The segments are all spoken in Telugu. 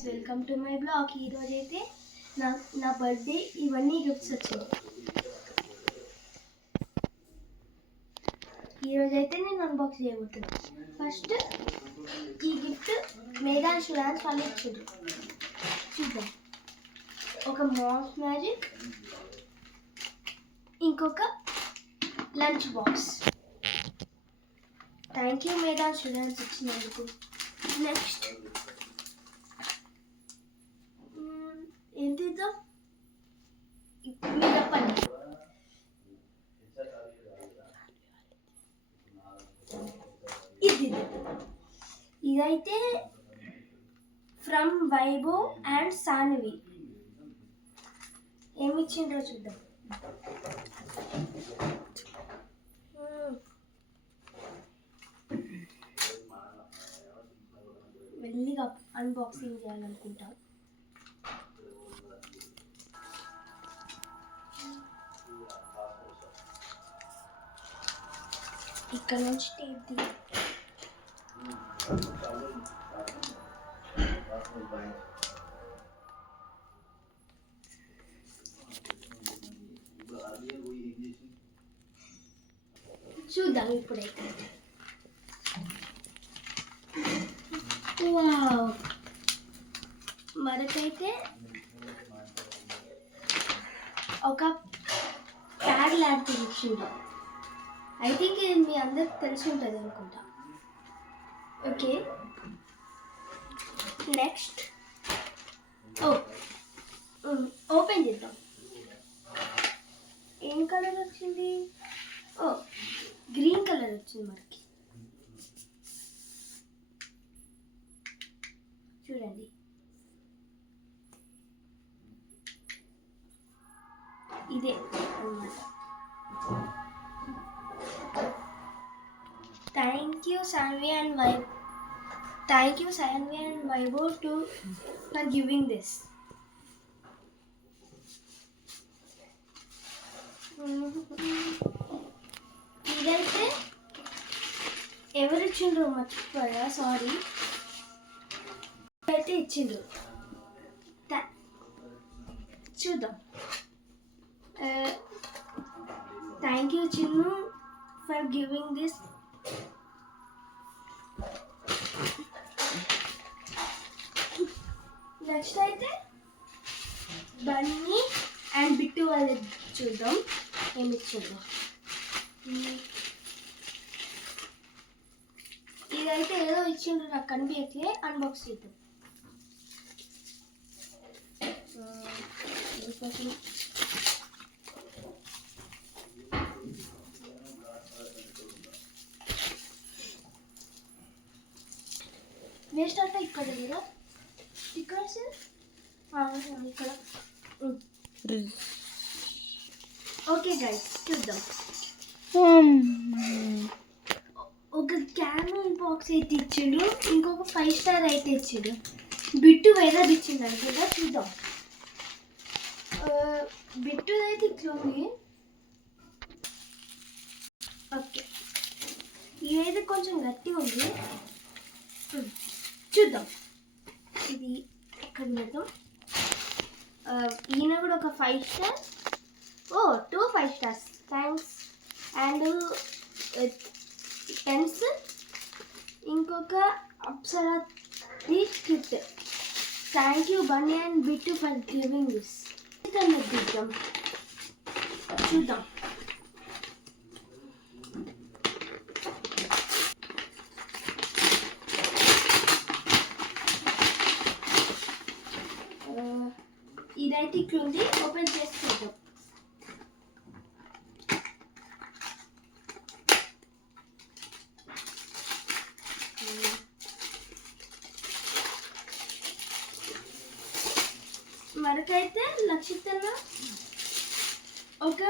Guys, welcome to my blog. ఈరోజు అయితే నా బర్త్డే ఇవన్నీ గిఫ్ట్స్ వచ్చింది. ఈరోజు అయితే నేను అన్బాక్స్ చేయబోతున్నాను. ఫస్ట్ ఈ గిఫ్ట్ మేదాన్ షురాన్స్ వాళ్ళు ఇచ్చారు. చూద్దాం. ఒక మాస్ మ్యాజిక్, ఇంకొక లంచ్ బాక్స్. థ్యాంక్ యూ మేదాన్ షురాన్స్ ఇచ్చినందుకు. నెక్స్ట్ ఏం తీద్దాం, మీరు చెప్పండి. ఇదైతే ఫ్రమ్ వైభవ్ అండ్ సాన్వి. ఏమి ఇచ్చిండ్రో చూద్దాం. మెల్లిగా అన్బాక్సింగ్ చేయాలనుకుంటా. ఇక్కడ నుంచి టేప్ తీ. చూద్దాం ఇప్పుడైతే. వావ్, మరొకైతే ఒక ప్యాడ్ లాంటిది ఇచ్చిండు. ఐ థింక్ ఇది మీ అందరికి తెలిసి ఉంటుంది అనుకుంటా. ఓకే, నెక్స్ట్ ఓపెన్ చేద్దాం. ఏం కలర్ వచ్చింది? గ్రీన్ కలర్ వచ్చింది మనకి. చూడండి, ఇదే అన్నమాట. Thank you Sanvi and Vaibhav for giving this. ఇదైతే ఎవరు ఇచ్చిండ్రు మర్చిపోయా, సారీ. అయితే ఇచ్చిండ్రు, చూద్దాం. Thank you Chinnu for giving this. Next అయితే బన్నీ అండ్ బిట్టు వాళ్ళు చూద్దాం ఏమి ఇచ్చిండ్రు. ఇదైతే ఏదో ఇచ్చిండ్రు, నాకు కనిపించట్లే. అన్బాక్స్ చేద్దాం. వేస్ట్ అంటే ఇక్కడ లేదా స్టిక్కర్స్ ఇక్కడ. ఓకే గైస్, చూద్దాం. ఒక క్యానన్ బాక్స్ అయితే ఇచ్చిండు, ఇంకొక 5 స్టార్ అయితే ఇచ్చిండు. బిట్టు వేరేది ఇచ్చింది అనుకుంటా. చూద్దాం. బిట్టు అయితే ఇట్లా ఉంది. ఓకే, ఇదైతే కొంచెం గట్టిగా ఉంది. చూద్దాం. ఇది ఎక్కడ పెడతాం. ఈయన కూడా ఒక 5 star. 2 5 stars. Thanks. And pens, ఇంకొక Apsara gift. Thank you Bunny and Bittu for giving this. చూద్దాం. ఇదైతే ఇట్లా ఉంది. ఓపెన్ చేసి చూద్దాం. మరొకైతే లక్షితన్న ఒక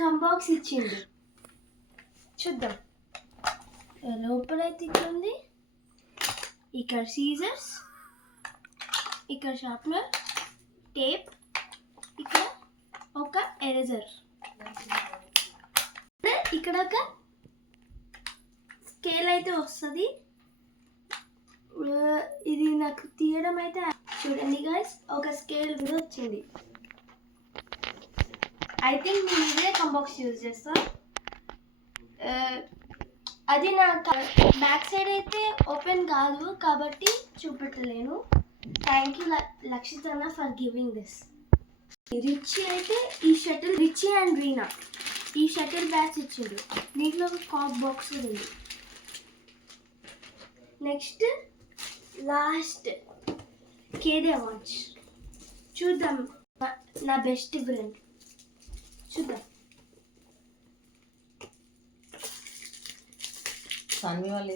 కంబాక్స్ ఇచ్చింది. చూద్దాం. లోపలైతే ఇట్లా ఉంది. ఇక్కడ సీజర్స్, ఇక్కడ షార్ప్నర్, టేప్, ఇక్కడ ఒక ఎరేజర్, ఇక్కడ ఒక స్కేల్ అయితే వస్తుంది. ఇది నాకు తీయడం అయితే చూడండి గైస్, ఒక స్కేల్ కూడా వచ్చింది. ఐ థింక్ నేను ఇదే కంబాక్స్ యూజ్ చేస్తా. అది నా బ్యాక్ సైడ్ అయితే ఓపెన్ కాదు కాబట్టి చూపెట్టలేను. థ్యాంక్ యూ లక్షిత్ అన్న ఫర్ గివింగ్ దిస్. రిచి అయితే ఈ షటిల్, రిచి అండ్ రీనా ఈ షటిల్ బ్యాట్స్ ఇచ్చిండు. దీంట్లో ఒక కాక్ బాక్స్ ఉంది. నెక్స్ట్ లాస్ట్ కేదే వాచ్. చూద్దాం, నా బెస్ట్ ఫ్రెండ్. చూద్దాం. సన్వి వాళ్ళు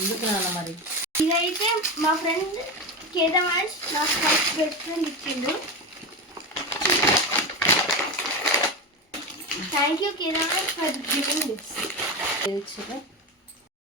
ఎందుకు నాన్న మరి? ఇదైతే మా ఫ్రెండ్ కేదావాష్ నా ఫస్ట్ బెస్ట్ ఫ్రెండ్ ఇచ్చిండు. థ్యాంక్ యూ కేదావాష్ ఫర్ గివింగ్ దిస్.